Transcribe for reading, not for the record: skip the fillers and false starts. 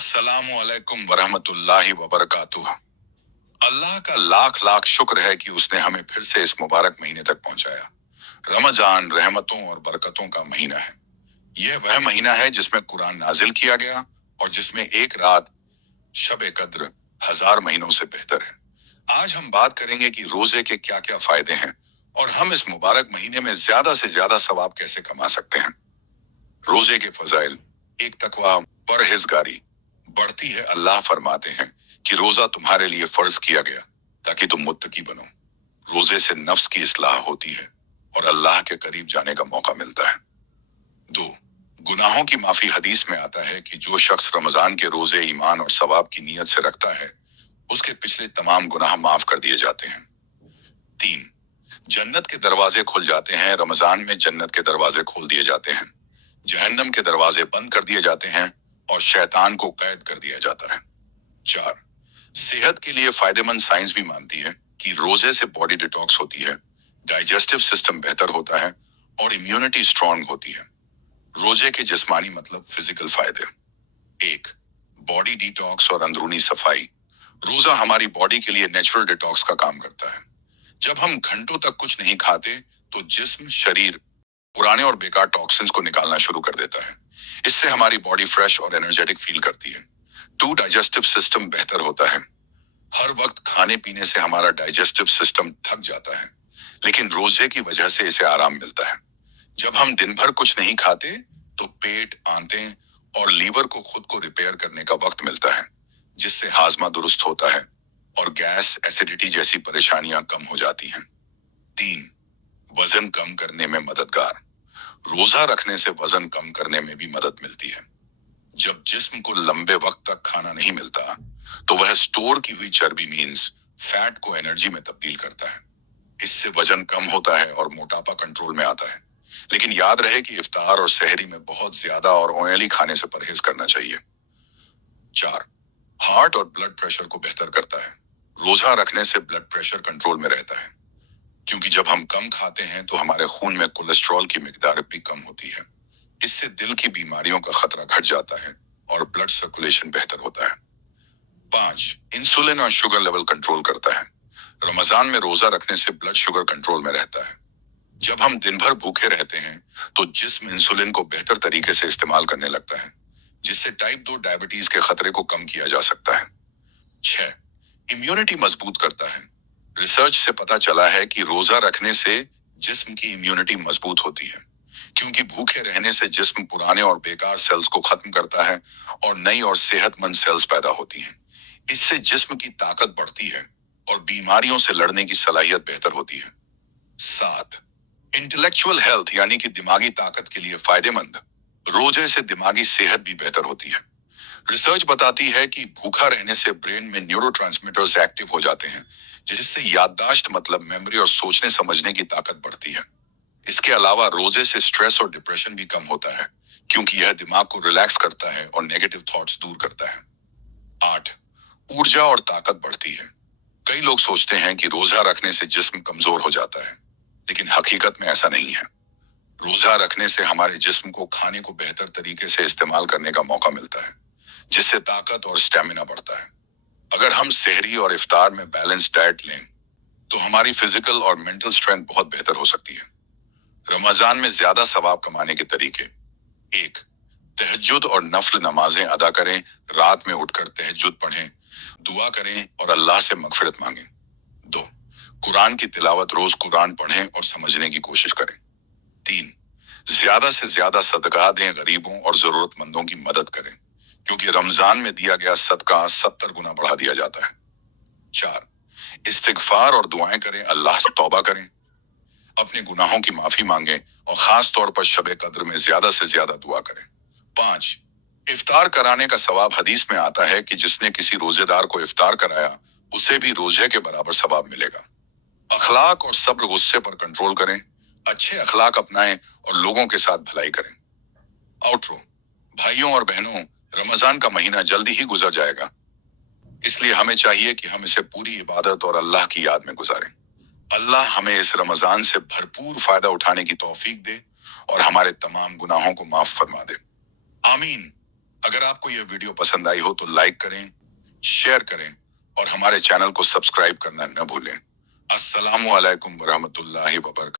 अस्सलामु अलैकुम वरहमतुल्लाहि वबरकातुह। अल्लाह का लाख लाख शुक्र है कि उसने हमें फिर से इस मुबारक महीने तक पहुंचाया। रमजान रहमतों और बरकतों का महीना है। यह वह महीना है जिसमें कुरान नाजिल किया गया और जिसमें एक रात शब कद्र हजार महीनों से बेहतर है। आज हम बात करेंगे कि रोजे के क्या क्या फायदे हैं और हम इस मुबारक महीने में ज्यादा से ज्यादा सवाब कैसे कमा सकते हैं। रोजे के फजाइल। एक तकवा परहेजगारी बढ़ती है। अल्लाह फरमाते हैं कि रोजा तुम्हारे लिए फर्ज किया गया ताकि तुम मुत्तकी बनो। रोजे से नफ्स की इस्लाह होती है और अल्लाह के करीब जाने का मौका मिलता है। 2, गुनाहों की माफी। हदीस में आता है कि जो शख्स रमजान के रोजे ईमान और सवाब की नीयत से रखता है उसके पिछले तमाम गुनाह माफ कर दिए जाते हैं। 3, जन्नत के दरवाजे खुल जाते हैं। रमजान में जन्नत के दरवाजे खोल दिए जाते हैं, जहन्नम के दरवाजे बंद कर दिए जाते हैं और शैतान को कैद कर दिया जाता है। 4, सेहत के लिए फायदेमंद। साइंस भी मानती है कि रोजे से बॉडी डिटॉक्स होती है, डाइजेस्टिव सिस्टम बेहतर होता है और इम्यूनिटी स्ट्रांग होती है। रोजे के जिस्मानी मतलब फिजिकल फायदे। 1, बॉडी डिटॉक्स और अंदरूनी सफाई। रोजा हमारी बॉडी के लिए नेचुरल डिटॉक्स का काम करता है। जब हम घंटों तक कुछ नहीं खाते तो जिस्म शरीर पुराने और बेकार टॉक्सिन्स को निकालना शुरू कर देता है। इससे हमारी बॉडी फ्रेश और एनर्जेटिक फील करती है। 2, डाइजेस्टिव सिस्टम बेहतर होता है। हर वक्त खाने पीने से हमारा डाइजेस्टिव सिस्टम थक जाता है, लेकिन रोजे की वजह से इसे आराम मिलता है। जब हम दिन भर कुछ नहीं खाते तो पेट, आंतें और लीवर को खुद को रिपेयर करने का वक्त मिलता है, जिससे हाजमा दुरुस्त होता है और गैस, एसिडिटी जैसी परेशानियां कम हो जाती हैं। 3, वजन कम करने में मददगार। रोजा रखने से वजन कम करने में भी मदद मिलती है। जब जिस्म को लंबे वक्त तक खाना नहीं मिलता तो वह स्टोर की हुई चर्बी मीन्स फैट को एनर्जी में तब्दील करता है। इससे वजन कम होता है और मोटापा कंट्रोल में आता है। लेकिन याद रहे कि इफ्तार और सहरी में बहुत ज्यादा और ऑयली खाने से परहेज करना चाहिए। 4, हार्ट और ब्लड प्रेशर को बेहतर करता है। रोजा रखने से ब्लड प्रेशर कंट्रोल में रहता है, क्योंकि जब हम कम खाते हैं तो हमारे खून में कोलेस्ट्रॉल की मिकदार भी कम होती है। इससे दिल की बीमारियों का खतरा घट जाता है और ब्लड सर्कुलेशन बेहतर होता है। 5, इंसुलिन और शुगर लेवल कंट्रोल करता है। रमजान में रोजा रखने से ब्लड शुगर कंट्रोल में रहता है। जब हम दिन भर भूखे रहते हैं तो जिस्म इंसुलिन को बेहतर तरीके से इस्तेमाल करने लगता है, जिससे टाइप 2 डायबिटीज के खतरे को कम किया जा सकता है। 6, इम्यूनिटी मजबूत करता है। रिसर्च से पता चला है कि रोजा रखने से जिस्म की इम्यूनिटी मजबूत होती है, क्योंकि भूखे रहने से जिस्म पुराने और बेकार सेल्स को खत्म करता है और नई और सेहतमंद सेल्स पैदा होती हैं। इससे जिस्म की ताकत बढ़ती है और बीमारियों से लड़ने की सलाहियत बेहतर होती है। 7, इंटेलेक्चुअल हेल्थ यानी कि दिमागी ताकत के लिए फायदेमंद। रोजे से दिमागी सेहत भी बेहतर होती है। रिसर्च बताती है कि भूखा रहने से ब्रेन में न्यूरोट्रांसमीटर्स एक्टिव हो जाते हैं, जिससे याददाश्त मतलब मेमोरी और सोचने समझने की ताकत बढ़ती है। इसके अलावा रोजे से स्ट्रेस और डिप्रेशन भी कम होता है, क्योंकि यह दिमाग को रिलैक्स करता है और नेगेटिव थॉट्स दूर करता है। 8, ऊर्जा और ताकत बढ़ती है। कई लोग सोचते हैं कि रोजा रखने से जिस्म कमजोर हो जाता है, लेकिन हकीकत में ऐसा नहीं है। रोजा रखने से हमारे जिस्म को खाने को बेहतर तरीके से इस्तेमाल करने का मौका मिलता है, जिससे ताकत और स्टेमिना बढ़ता है। अगर हम सहरी और इफ्तार में बैलेंस डाइट लें तो हमारी फिजिकल और मेंटल स्ट्रेंथ बहुत बेहतर हो सकती है। रमजान में ज्यादा सवाब कमाने के तरीके। 1, तहज्जुद और नफल नमाजें अदा करें। रात में उठकर तहज्जुद पढ़ें, दुआ करें और अल्लाह से मगफिरत मांगें। 2, कुरान की तिलावत। रोज कुरान पढ़ें और समझने की कोशिश करें। 3, ज्यादा से ज्यादा सदका दें। गरीबों और जरूरतमंदों की मदद करें, क्योंकि रमजान में दिया गया सदका 70 गुना बढ़ा दिया जाता है। 4, इस्तिगफार और दुआएं करें। अल्लाह से तौबा करें, अपने गुनाहों की माफी मांगें और खास तौर पर शबे कद्र में ज्यादा से ज्यादा दुआ करें। 5, इफ्तार कराने का सवाब। हदीस में आता है कि जिसने किसी रोजेदार को इफ्तार कराया उसे भी रोजे के बराबर सवाब मिलेगा। अखलाक और सब्र। गुस्से पर कंट्रोल करें, अच्छे अखलाक अपनाएं और लोगों के साथ भलाई करें। आउटरो। भाइयों और बहनों, रमजान का महीना जल्दी ही गुजर जाएगा, इसलिए हमें चाहिए कि हम इसे पूरी इबादत और अल्लाह की याद में गुजारें। अल्लाह हमें इस रमजान से भरपूर फायदा उठाने की तौफीक दे और हमारे तमाम गुनाहों को माफ फरमा दे। आमीन। اگر آپ کو یہ ویڈیو پسند آئی ہو تو لائک کریں، شیئر کریں اور ہمارے چینل کو سبسکرائب کرنا نہ بھولیں۔ السلام علیکم ورحمۃ اللہ وبرکاتہ۔